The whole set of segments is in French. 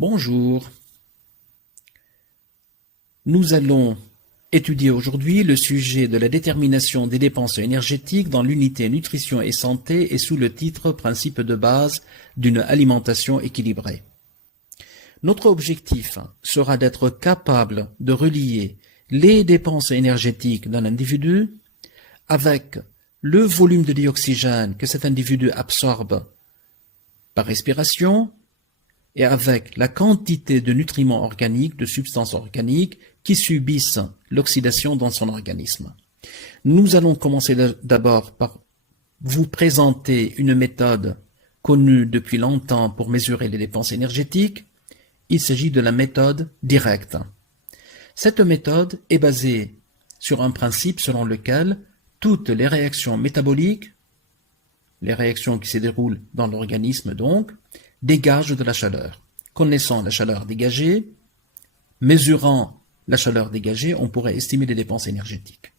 Bonjour, nous allons étudier aujourd'hui le sujet de la détermination des dépenses énergétiques dans l'unité nutrition et santé et sous le titre Principe de base d'une alimentation équilibrée. Notre objectif sera d'être capable de relier les dépenses énergétiques d'un individu avec le volume de dioxygène que cet individu absorbe par respiration et avec la quantité de nutriments organiques, de substances organiques qui subissent l'oxydation dans son organisme. Nous allons commencer d'abord par vous présenter une méthode connue depuis longtemps pour mesurer les dépenses énergétiques. Il s'agit de la méthode directe. Cette méthode est basée sur un principe selon lequel toutes les réactions métaboliques, les réactions qui se déroulent dans l'organisme donc, dégagent de la chaleur. Connaissant la chaleur dégagée, mesurant la chaleur dégagée, on pourrait estimer les dépenses énergétiques.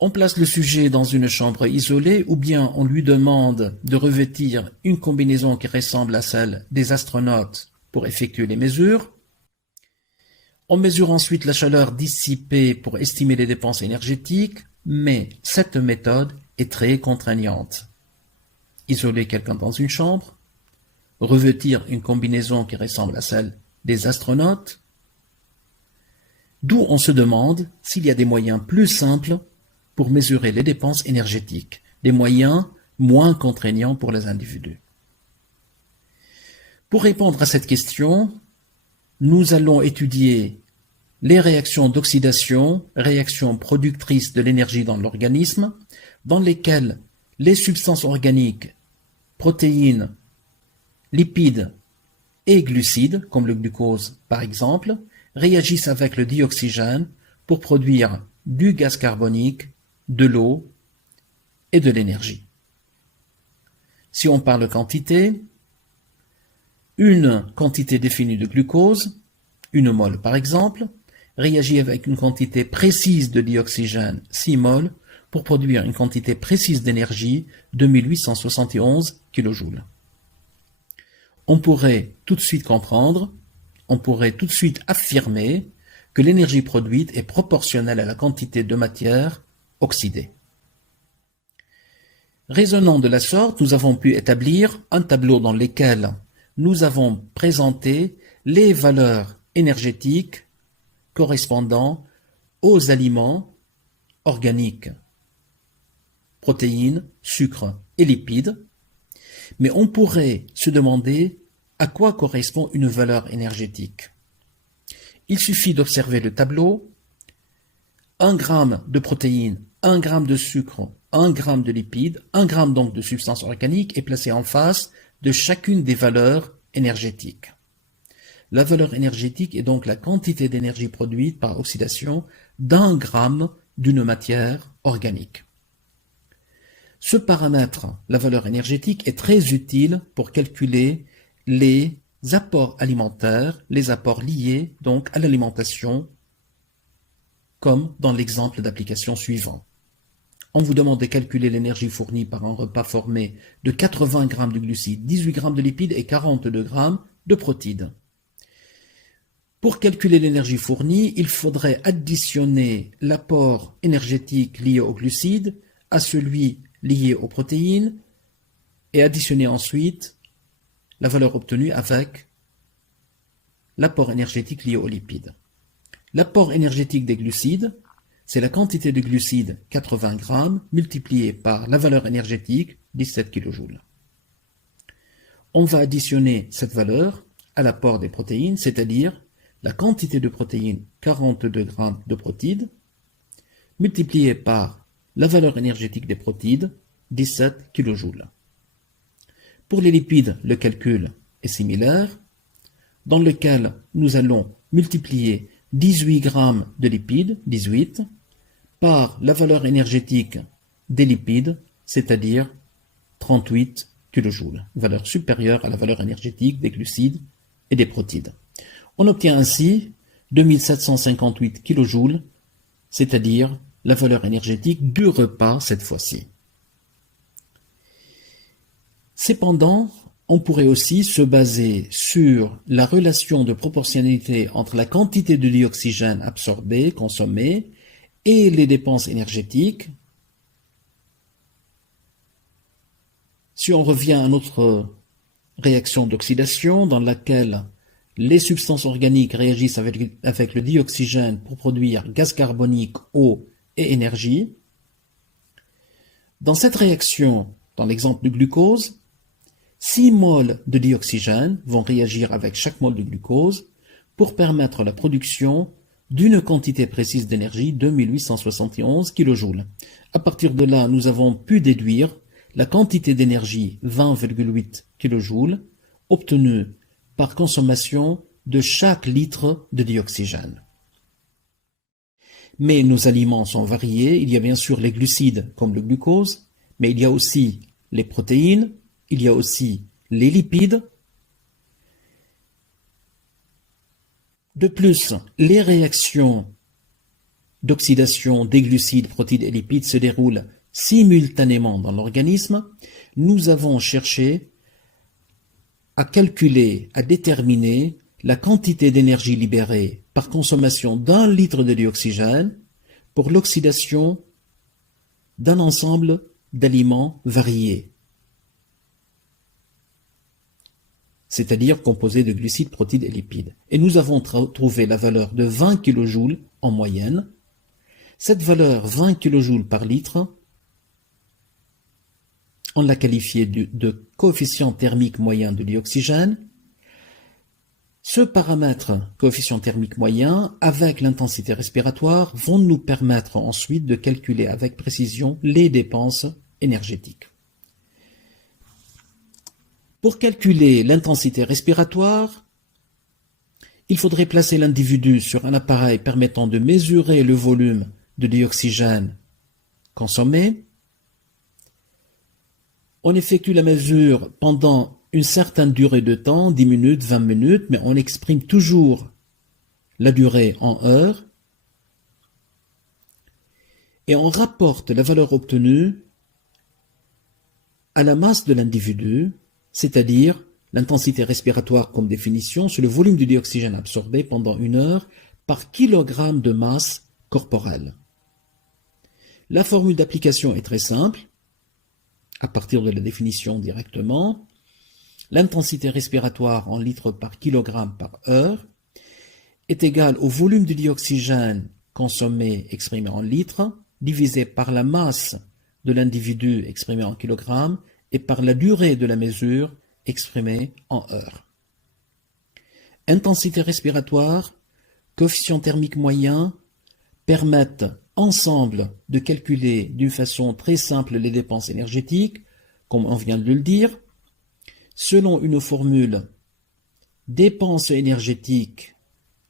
On place le sujet dans une chambre isolée ou bien on lui demande de revêtir une combinaison qui ressemble à celle des astronautes pour effectuer les mesures. On mesure ensuite la chaleur dissipée pour estimer les dépenses énergétiques, mais cette méthode est très contraignante. Isoler quelqu'un dans une chambre, revêtir une combinaison qui ressemble à celle des astronautes, d'où on se demande s'il y a des moyens plus simples pour mesurer les dépenses énergétiques, des moyens moins contraignants pour les individus. Pour répondre à cette question, nous allons étudier les réactions d'oxydation, réactions productrices de l'énergie dans l'organisme, dans lesquelles les substances organiques, protéines, lipides et glucides, comme le glucose par exemple, réagissent avec le dioxygène pour produire du gaz carbonique, de l'eau et de l'énergie. Si on parle quantité, une quantité définie de glucose, une mole par exemple, réagit avec une quantité précise de dioxygène, 6 moles, pour produire une quantité précise d'énergie, 2871 kJ. On pourrait tout de suite comprendre, on pourrait tout de suite affirmer que l'énergie produite est proportionnelle à la quantité de matière oxydée. Raisonnant de la sorte, nous avons pu établir un tableau dans lequel nous avons présenté les valeurs énergétiques correspondant aux aliments organiques, protéines, sucres et lipides, mais on pourrait se demander à quoi correspond une valeur énergétique. Il suffit d'observer le tableau. 1 gramme de protéines, 1 gramme de sucre, 1 gramme de lipides, 1 gramme donc de substances organiques est placé en face de chacune des valeurs énergétiques. La valeur énergétique est donc la quantité d'énergie produite par oxydation d'1 gramme d'une matière organique. Ce paramètre, la valeur énergétique, est très utile pour calculer les apports alimentaires, les apports liés donc à l'alimentation, comme dans l'exemple d'application suivant. On vous demande de calculer l'énergie fournie par un repas formé de 80 g de glucides, 18 g de lipides et 42 g de protides. Pour calculer l'énergie fournie, il faudrait additionner l'apport énergétique lié aux glucides à celui lié aux protéines et additionner ensuite la valeur obtenue avec l'apport énergétique lié aux lipides. L'apport énergétique des glucides, c'est la quantité de glucides 80 g multipliée par la valeur énergétique 17 kJ. On va additionner cette valeur à l'apport des protéines, c'est-à-dire la quantité de protéines 42 g de protides multipliée par la valeur énergétique des protides 17 kJ. Pour les lipides, le calcul est similaire, dans lequel nous allons multiplier 18 g de lipides, 18, par la valeur énergétique des lipides, c'est-à-dire 38 kJ, valeur supérieure à la valeur énergétique des glucides et des protides. On obtient ainsi 2758 kJ, c'est-à-dire la valeur énergétique du repas cette fois-ci. Cependant, On pourrait aussi se baser sur la relation de proportionnalité entre la quantité de dioxygène absorbée, consommée, et les dépenses énergétiques. Si on revient à notre réaction d'oxydation dans laquelle les substances organiques réagissent avec le dioxygène pour produire gaz carbonique, eau et énergie, dans cette réaction, dans l'exemple du glucose, 6 moles de dioxygène vont réagir avec chaque mole de glucose pour permettre la production d'une quantité précise d'énergie de 1871 kJ. À partir de là, nous avons pu déduire la quantité d'énergie 20,8 kJ obtenue par consommation de chaque litre de dioxygène. Mais nos aliments sont variés. Il y a bien sûr les glucides comme le glucose, mais il y a aussi les protéines, il y a aussi les lipides. De plus, les réactions d'oxydation des glucides, protéines et lipides se déroulent simultanément dans l'organisme. Nous avons cherché à calculer, à déterminer la quantité d'énergie libérée par consommation d'un litre de dioxygène pour l'oxydation d'un ensemble d'aliments variés, c'est-à-dire composés de glucides, protéines et lipides. Et nous avons trouvé la valeur de 20 kJ en moyenne. Cette valeur 20 kJ par litre, on l'a qualifiée de coefficient thermique moyen de dioxygène. Ce paramètre, coefficient thermique moyen, avec l'intensité respiratoire, vont nous permettre ensuite de calculer avec précision les dépenses énergétiques. Pour calculer l'intensité respiratoire, il faudrait placer l'individu sur un appareil permettant de mesurer le volume de dioxygène consommé. On effectue la mesure pendant une certaine durée de temps, 10 minutes, 20 minutes, mais on exprime toujours la durée en heures. Et on rapporte la valeur obtenue à la masse de l'individu, c'est-à-dire l'intensité respiratoire comme définition, c'est le volume de dioxygène absorbé pendant une heure par kilogramme de masse corporelle. La formule d'application est très simple, à partir de la définition directement. L'intensité respiratoire en litres par kilogramme par heure est égale au volume de dioxygène consommé exprimé en litres, divisé par la masse de l'individu exprimé en kilogrammes et par la durée de la mesure exprimée en heures. Intensité respiratoire, coefficient thermique moyen permettent ensemble de calculer d'une façon très simple les dépenses énergétiques, comme on vient de le dire, selon une formule dépenses énergétiques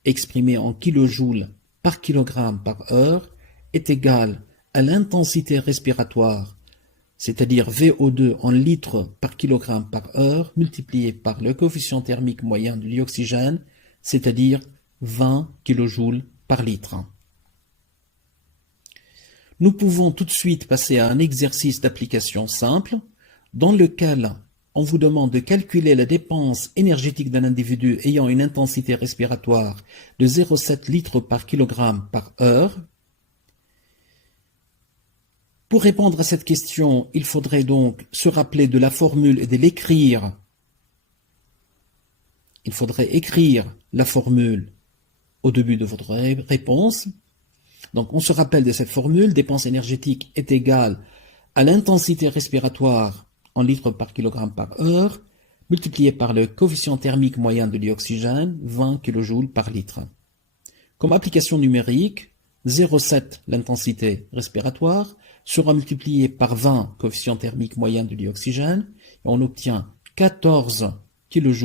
exprimée en kilojoules par kilogramme par heure est égale à l'intensité respiratoire, c'est-à-dire VO2 en litres par kilogramme par heure, multiplié par le coefficient thermique moyen de dioxygène, c'est-à-dire 20 kJ par litre. Nous pouvons tout de suite passer à un exercice d'application simple, dans lequel on vous demande de calculer la dépense énergétique d'un individu ayant une intensité respiratoire de 0,7 litres par kilogramme par heure. Pour répondre à cette question, il faudrait donc se rappeler de la formule et de l'écrire. Il faudrait écrire la formule au début de votre réponse. Donc on se rappelle de cette formule, dépense énergétique est égale à l'intensité respiratoire en litres par kilogramme par heure, multiplié par le coefficient thermique moyen de dioxygène, 20 kJ par litre. Comme application numérique, 0,7 l'intensité respiratoire sera multiplié par 20 coefficient thermique moyen de dioxygène, et on obtient 14 kJ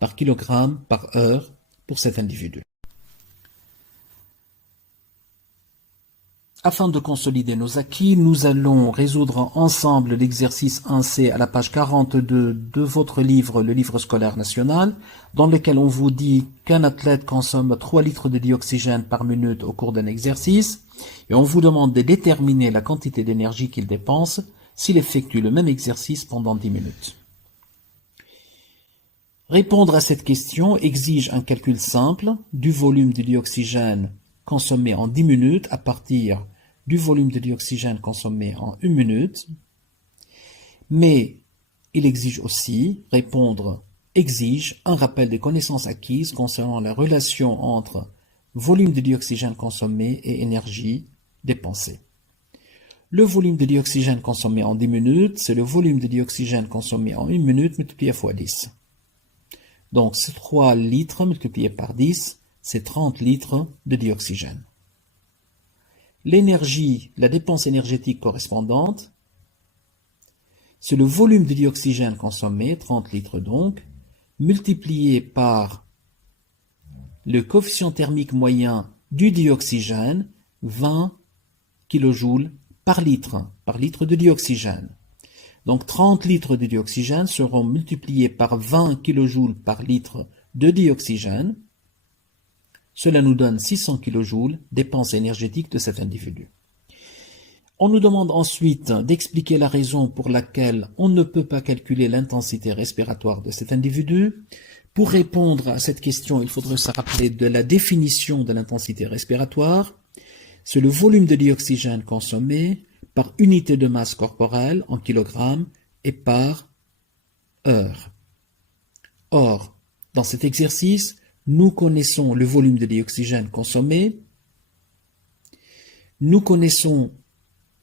par kilogramme par heure pour cet individu. Afin de consolider nos acquis, nous allons résoudre ensemble l'exercice 1C à la page 42 de votre livre, le livre scolaire national, dans lequel on vous dit qu'un athlète consomme 3 litres de dioxygène par minute au cours d'un exercice, et on vous demande de déterminer la quantité d'énergie qu'il dépense s'il effectue le même exercice pendant 10 minutes. Répondre à cette question exige un calcul simple du volume de dioxygène consommé en 10 minutes à partir du volume de dioxygène consommé en 1 minute, mais il exige aussi, exige un rappel des connaissances acquises concernant la relation entre volume de dioxygène consommé et énergie dépensée. Le volume de dioxygène consommé en 10 minutes, c'est le volume de dioxygène consommé en 1 minute multiplié fois 10. Donc, c'est 3 litres multiplié par 10, c'est 30 litres de dioxygène. L'énergie, la dépense énergétique correspondante, c'est le volume de dioxygène consommé, 30 litres donc, multiplié par le coefficient thermique moyen du dioxygène, 20 kJ par litre de dioxygène. Donc 30 litres de dioxygène seront multipliés par 20 kJ par litre de dioxygène. Cela nous donne 600 kJ dépense énergétique de cet individu. On nous demande ensuite d'expliquer la raison pour laquelle on ne peut pas calculer l'intensité respiratoire de cet individu. Pour répondre à cette question, il faudrait se rappeler de la définition de l'intensité respiratoire. C'est le volume de dioxygène consommé par unité de masse corporelle en kilogrammes et par heure. Or, dans cet exercice, nous connaissons le volume de dioxygène consommé, nous connaissons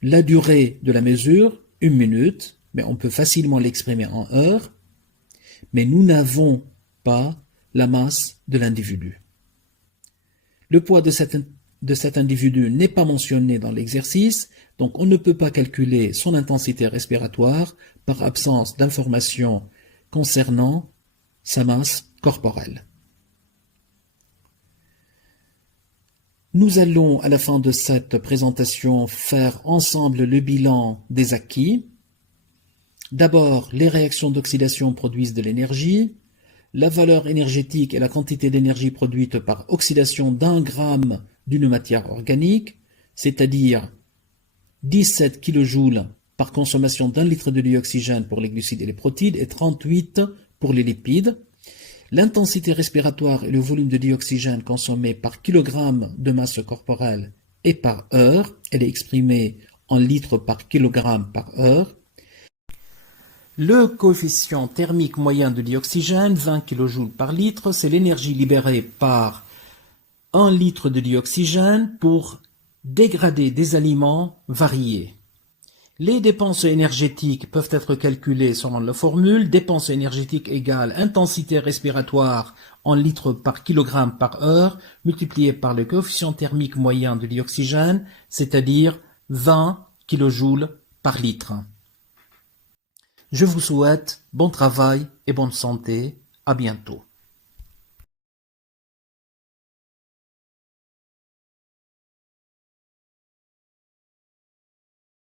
la durée de la mesure, 1 minute, mais on peut facilement l'exprimer en heures, mais nous n'avons pas la masse de l'individu. Le poids de cet individu n'est pas mentionné dans l'exercice, donc on ne peut pas calculer son intensité respiratoire par absence d'informations concernant sa masse corporelle. Nous allons, à la fin de cette présentation, faire ensemble le bilan des acquis. D'abord, les réactions d'oxydation produisent de l'énergie. La valeur énergétique est la quantité d'énergie produite par oxydation d'1 gramme d'une matière organique, c'est-à-dire 17 kJ par consommation d'1 litre de dioxygène pour les glucides et les protides et 38 pour les lipides. L'intensité respiratoire est le volume de dioxygène consommé par kilogramme de masse corporelle et par heure. Elle est exprimée en litres par kilogramme par heure. Le coefficient thermique moyen de dioxygène, 20 kJ par litre, c'est l'énergie libérée par 1 litre de dioxygène pour dégrader des aliments variés. Les dépenses énergétiques peuvent être calculées selon la formule dépense énergétique égale intensité respiratoire en litres par kilogramme par heure multiplié par le coefficient thermique moyen de dioxygène, c'est-à-dire 20 kJ par litre. Je vous souhaite bon travail et bonne santé. À bientôt.